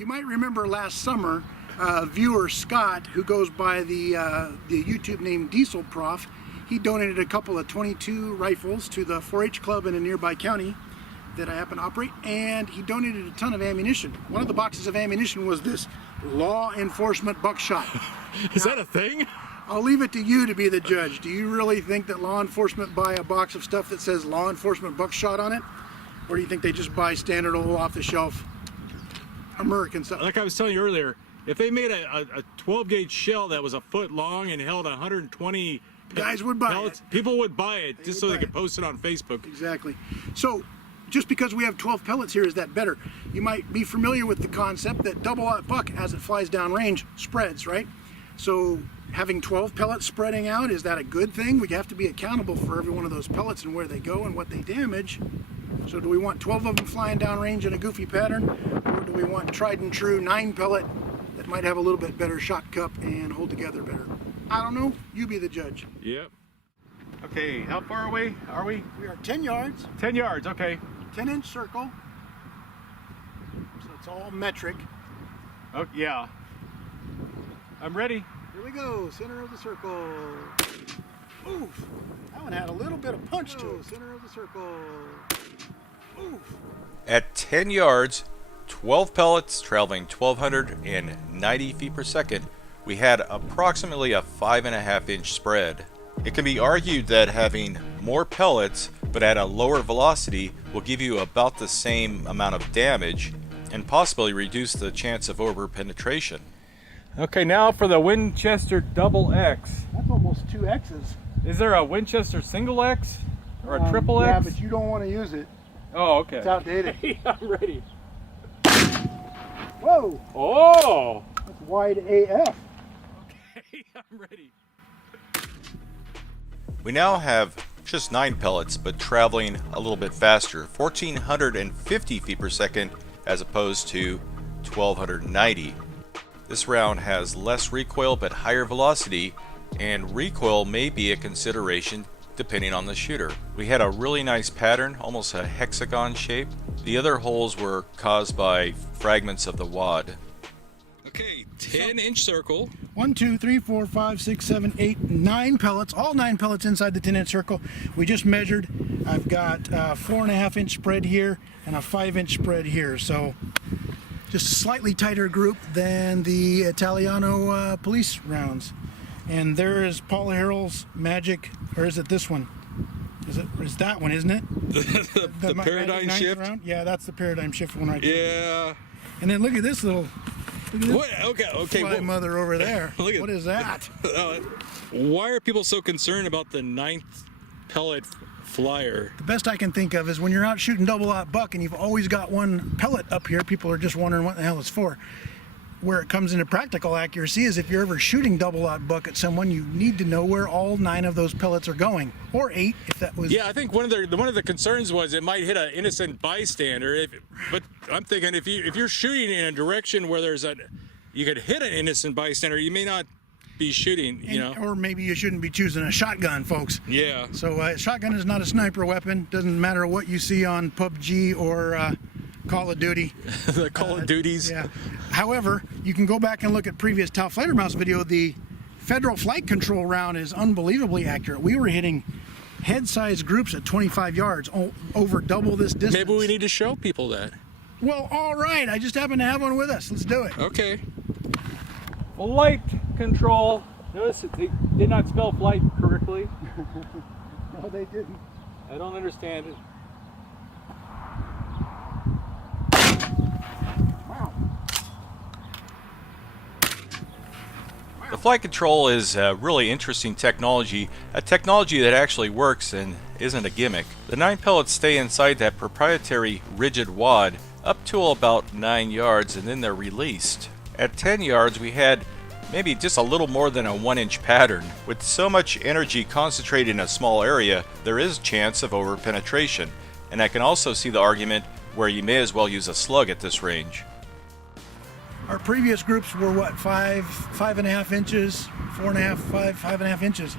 You might remember last summer, viewer Scott, who goes by the YouTube name Diesel Prof, he donated a couple of 22 rifles to the 4-H club in a nearby county that I happen to operate, and he donated a ton of ammunition. One of the boxes of ammunition was this law enforcement buckshot. Is that a thing? I'll leave it to you to be the judge. Do you really think that law enforcement buy a box of stuff that says law enforcement buckshot on it? Or do you think they just buy standard old off-the-shelf American stuff? Like I was telling you earlier, if they made a 12-gauge shell that was a foot long and held 120 guys would buy pellets, it. people would buy it just so they could post it on Facebook. Exactly. So just because we have 12 pellets here, is that better? You might be familiar with the concept that double-aught buck, as it flies downrange, spreads, right? So having 12 pellets spreading out, is that a good thing? We have to be accountable for every one of those pellets and where they go and what they damage. So do we want 12 of them flying downrange in a goofy pattern, or do we want tried and true 9 pellet that might have a little bit better shot cup and hold together better? I don't know. You be the judge. Yep. Okay, how far away are we? We are 10 yards. 10 yards, okay. 10-inch circle. So it's all metric. Oh, yeah. I'm ready. Here we go. Center of the circle. Oof. That one had a little bit of punch to it. Center of the circle. Oof. At 10 yards, 12 pellets traveling 1,290 feet per second, we had approximately a 5.5-inch spread. It can be argued that having more pellets but at a lower velocity will give you about the same amount of damage and possibly reduce the chance of over-penetration. Okay, now for the Winchester double X. That's almost 2 X's. Is there a Winchester single X or a triple X? Yeah, but you don't want to use it. Oh, okay. It's outdated. I'm ready. Whoa! Oh! That's wide AF. Okay, I'm ready. We now have just 9 pellets, but traveling a little bit faster, 1,450 feet per second as opposed to 1,290. This round has less recoil but higher velocity, and recoil may be a consideration depending on the shooter. We had a really nice pattern, almost a hexagon shape. The other holes were caused by fragments of the wad. Okay, 10-inch circle. 1, 2, 3, 4, 5, 6, 7, 8, 9 pellets. All 9 pellets inside the 10-inch circle. We just measured. I've got a 4.5-inch spread here and a 5-inch spread here. So just a slightly tighter group than the Italiano police rounds. And there is Paul Harrell's Magic, or is it this one? Is that one, isn't it? the paradigm shift? Round? Yeah, that's the paradigm shift one right there. Yeah. And then look at this little... What? Okay. Fly mother over there. Look at, what is that? Why are people so concerned about the 9th pellet flyer? The best I can think of is when you're out shooting double-aught buck and you've always got one pellet up here, people are just wondering what the hell it's for. Where it comes into practical accuracy is if you're ever shooting double-aught buck at someone, you need to know where all 9 of those pellets are going, or 8 if that was. Yeah, I think one of the concerns was it might hit an innocent bystander. But I'm thinking if you're shooting in a direction where you could hit an innocent bystander, you may not be shooting. Or maybe you shouldn't be choosing a shotgun, folks. Yeah. So shotgun is not a sniper weapon. Doesn't matter what you see on PUBG or Call of Duty. The Call of Duties. Yeah. However, you can go back and look at previous Top Fighter Mouse video. The federal Flitecontrol round is unbelievably accurate. We were hitting head-sized groups at 25 yards, over double this distance. Maybe we need to show people that. Well, all right. I just happen to have one with us. Let's do it. Okay. Flitecontrol. Notice they did not spell flight correctly. No, they didn't. I don't understand it. The Flitecontrol is a really interesting technology, a technology that actually works and isn't a gimmick. The 9 pellets stay inside that proprietary rigid wad up to about 9 yards and then they're released. At 10 yards we had maybe just a little more than a 1-inch pattern. With so much energy concentrated in a small area, there is chance of over-penetration, and I can also see the argument where you may as well use a slug at this range. Our previous groups were what, 5.5 inches, 4.5, 5.5 inches.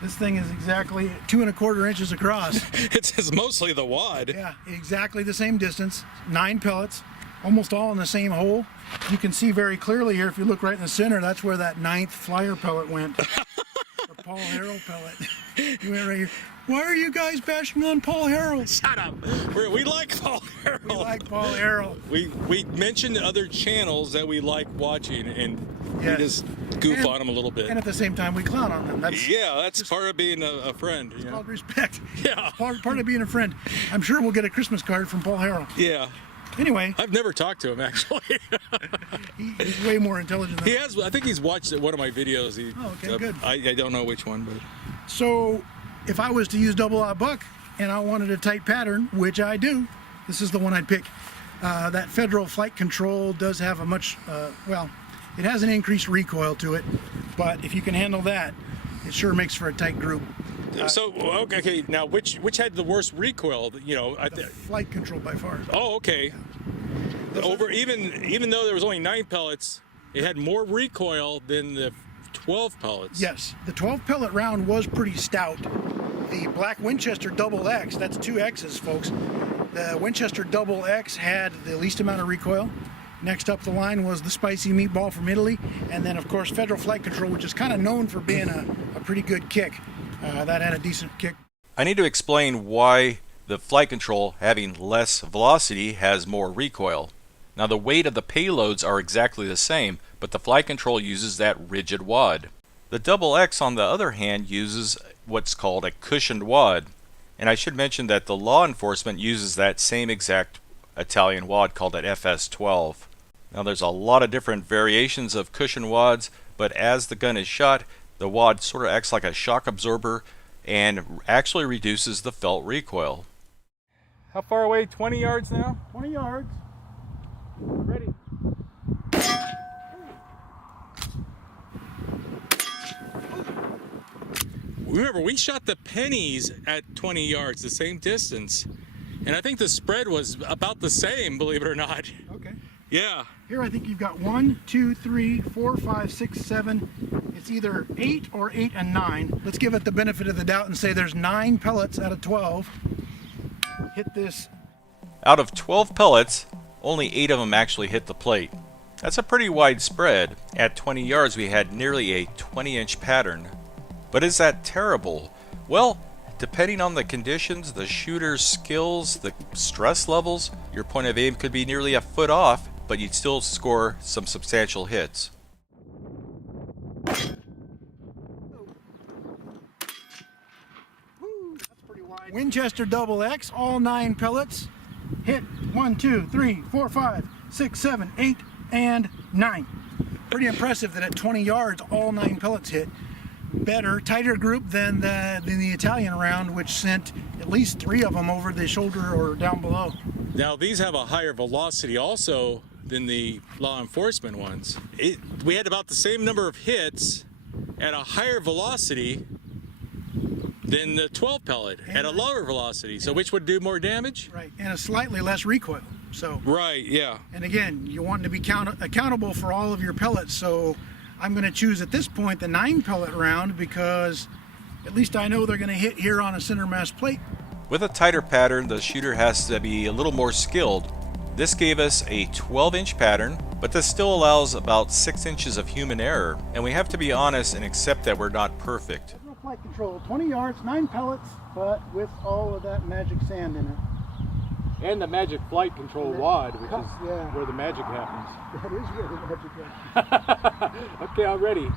This thing is exactly 2.25 inches across. It's mostly the wad. Yeah, exactly the same distance, 9 pellets. almost all in the same hole. You can see very clearly here, if you look right in the center, that's where that 9th flyer pellet went. The Paul Harrell pellet. He went right here. Why are you guys bashing on Paul Harrell? Shut up. We like Paul Harrell. We like Paul Harrell. We mentioned other channels that we like watching, and Yes. we just goof on them a little bit. And at the same time, we clown on them. That's part of being a friend. It's called respect. Yeah. Part of being a friend. I'm sure we'll get a Christmas card from Paul Harrell. Yeah. Anyway, I've never talked to him, actually. he's way more intelligent than He has. I think he's watched one of my videos. Okay, good. I don't know which one, but So if I was to use double-aught buck and I wanted a tight pattern, which I do, this is the one I'd pick. That Federal Flitecontrol does have a much, well, it has an increased recoil to it, but if you can handle that, it sure makes for a tight group. so okay. Now, which had the worst recoil? You know, The Flitecontrol by far. oh, okay. Even though there was only 9 pellets, it had more recoil than the 12 pellets. Yes, the 12 pellet round was pretty stout. The black Winchester double X, that's 2 X's, folks. The Winchester double X had the least amount of recoil. Next up the line was the spicy meatball from Italy, and then of course Federal Flitecontrol, which is kind of known for being a pretty good kick. That had a decent kick. I need to explain why the Flitecontrol, having less velocity, has more recoil. Now the weight of the payloads are exactly the same, but the Flitecontrol uses that rigid wad. The Double X, on the other hand, uses what's called a cushioned wad. And I should mention that the law enforcement uses that same exact Italian wad called an FS-12. Now there's a lot of different variations of cushion wads, but as the gun is shot, the wad sort of acts like a shock absorber and actually reduces the felt recoil. How far away? 20 yards now? 20 yards. Ready. Remember, we shot the pennies at 20 yards, the same distance. And I think the spread was about the same, believe it or not. Okay. Yeah. Here I think you've got 1, 2, 3, 4, 5, 6, 7. It's either 8 or 8 and 9. Let's give it the benefit of the doubt and say there's 9 pellets out of 12. Hit this. Out of 12 pellets, only 8 of them actually hit the plate. That's a pretty wide spread. At 20 yards we had nearly a 20-inch pattern. But is that terrible? Well, depending on the conditions, the shooter's skills, the stress levels, your point of aim could be nearly a foot off, but you'd still score some substantial hits. Winchester double X, all 9 pellets. Hit 1, 2, 3, 4, 5, 6, 7, 8, and 9. Pretty impressive that at 20 yards all 9 pellets hit. Better, tighter group than the Italian round, which sent at least 3 of them over the shoulder or down below. Now these have a higher velocity also than the law enforcement ones. We had about the same number of hits at a higher velocity than the 12 pellet at a lower velocity. So which would do more damage? Right, and a slightly less recoil. So. Right, yeah. And again, you want to be accountable for all of your pellets, so I'm going to choose at this point the 9 pellet round because at least I know they're going to hit here on a center mass plate. With a tighter pattern, the shooter has to be a little more skilled. This gave us a 12-inch pattern, but this still allows about 6 inches of human error, and we have to be honest and accept that we're not perfect. Flitecontrol, 20 yards, 9 pellets, but with all of that magic sand in it. And the magic Flitecontrol wad, which is yeah. where the magic happens. That is where the magic happens. Okay, I'm ready.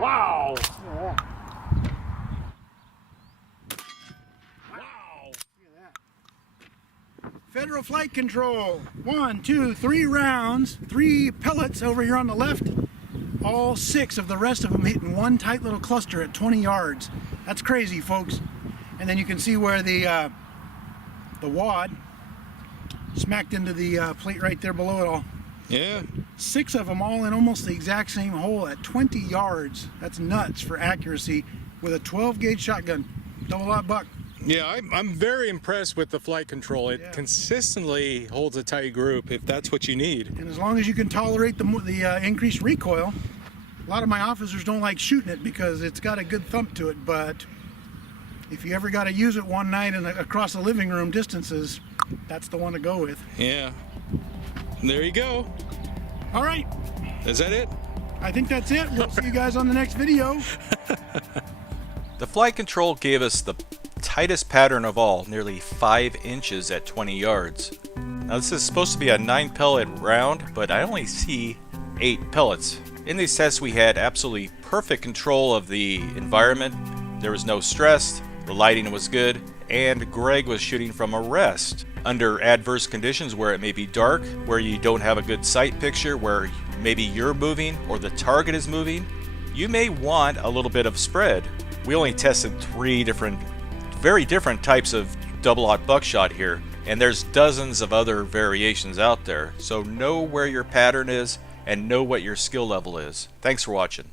Wow! Yeah. Wow! Federal Flitecontrol, 1, 2, 3 rounds, 3 pellets over here on the left. All 6 of the rest of them hitting one tight little cluster at 20 yards. That's crazy, folks. And then you can see where the wad smacked into the plate right there below it all. Yeah. 6 of them all in almost the exact same hole at 20 yards. That's nuts for accuracy with a 12 gauge shotgun. Double-aught buck. Yeah, I'm very impressed with the Flitecontrol. It consistently holds a tight group if that's what you need. And as long as you can tolerate the increased recoil, a lot of my officers don't like shooting it because it's got a good thump to it, but if you ever got to use it one night and across the living room distances, that's the one to go with. Yeah. There you go. All right, Is that it? I think that's it. We'll see you guys on the next video. The Flitecontrol gave us the tightest pattern of all, nearly 5 inches at 20 yards. Now this is supposed to be a 9 pellet round, but I only see 8 pellets. In these tests we had absolutely perfect control of the environment. There was no stress, the lighting was good, and Greg was shooting from a rest. Under adverse conditions where it may be dark, where you don't have a good sight picture, where maybe you're moving or the target is moving, you may want a little bit of spread. We only tested 3 very different types of double-aught buckshot here, and there's dozens of other variations out there. So know where your pattern is and know what your skill level is. Thanks for watching.